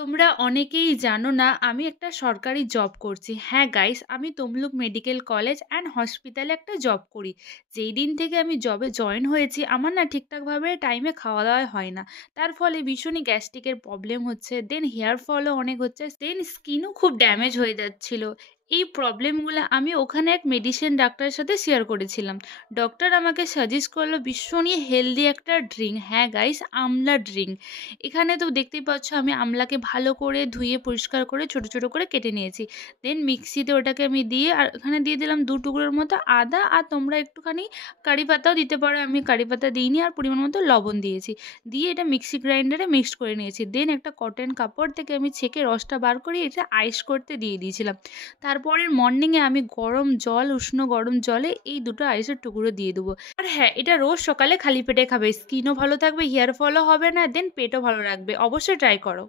তোমরা অনেকেই জানো না আমি একটা সরকারি জব করছি। হ্যাঁ গাইস, আমি তমলুক মেডিকেল কলেজ অ্যান্ড হসপিটালে একটা জব করি। যেই দিন থেকে আমি জবে জয়েন হয়েছি আমার না ঠিকঠাকভাবে টাইমে খাওয়া দাওয়া হয় না। তার ফলে ভীষণই গ্যাস্ট্রিকের প্রবলেম হচ্ছে, দেন হেয়ার ফলও অনেক হচ্ছে, দেন স্কিনও খুব ড্যামেজ হয়ে যাচ্ছিল। এই প্রবলেমগুলো আমি ওখানে এক মেডিসিন ডাক্তারের সাথে শেয়ার করেছিলাম। ডক্টর আমাকে সাজেস্ট করলো ভীষণই হেলদি একটা ড্রিঙ্ক, হ্যাঁ গাইস, আমলা ড্রিঙ্ক। এখানে তো দেখতেই পাচ্ছ আমি আমলাকে ভালো করে ধুয়ে পরিষ্কার করে ছোট ছোট করে কেটে নিয়েছি। দেন মিক্সিতে ওটাকে আমি দিয়ে আর এখানে দিয়ে দিলাম 2 টুকরোর মতো আদা, আর তোমরা একটুখানি কারি পাতাও দিতে পারো, আমি কারি পাতা দিইনি, আর পরিমাণ মতো লবণ দিয়েছি। দিয়ে এটা মিক্সি গ্রাইন্ডারে মিক্সড করে নিয়েছি। দেন একটা কটন কাপড় থেকে আমি ছেঁকে রসটা বার করে এটা আইস করতে দিয়ে দিয়েছিলাম। তারপরের মর্নিংয়ে আমি গরম জল, উষ্ণ গরম জলে এই দুটো আইসের টুকরো দিয়ে দেবো। আর হ্যাঁ, এটা রোজ সকালে খালি পেটে খাবে, স্কিনও ভালো থাকবে, হেয়ার ফলও হবে না, দেন পেটও ভালো রাখবে। অবশ্যই ট্রাই করো।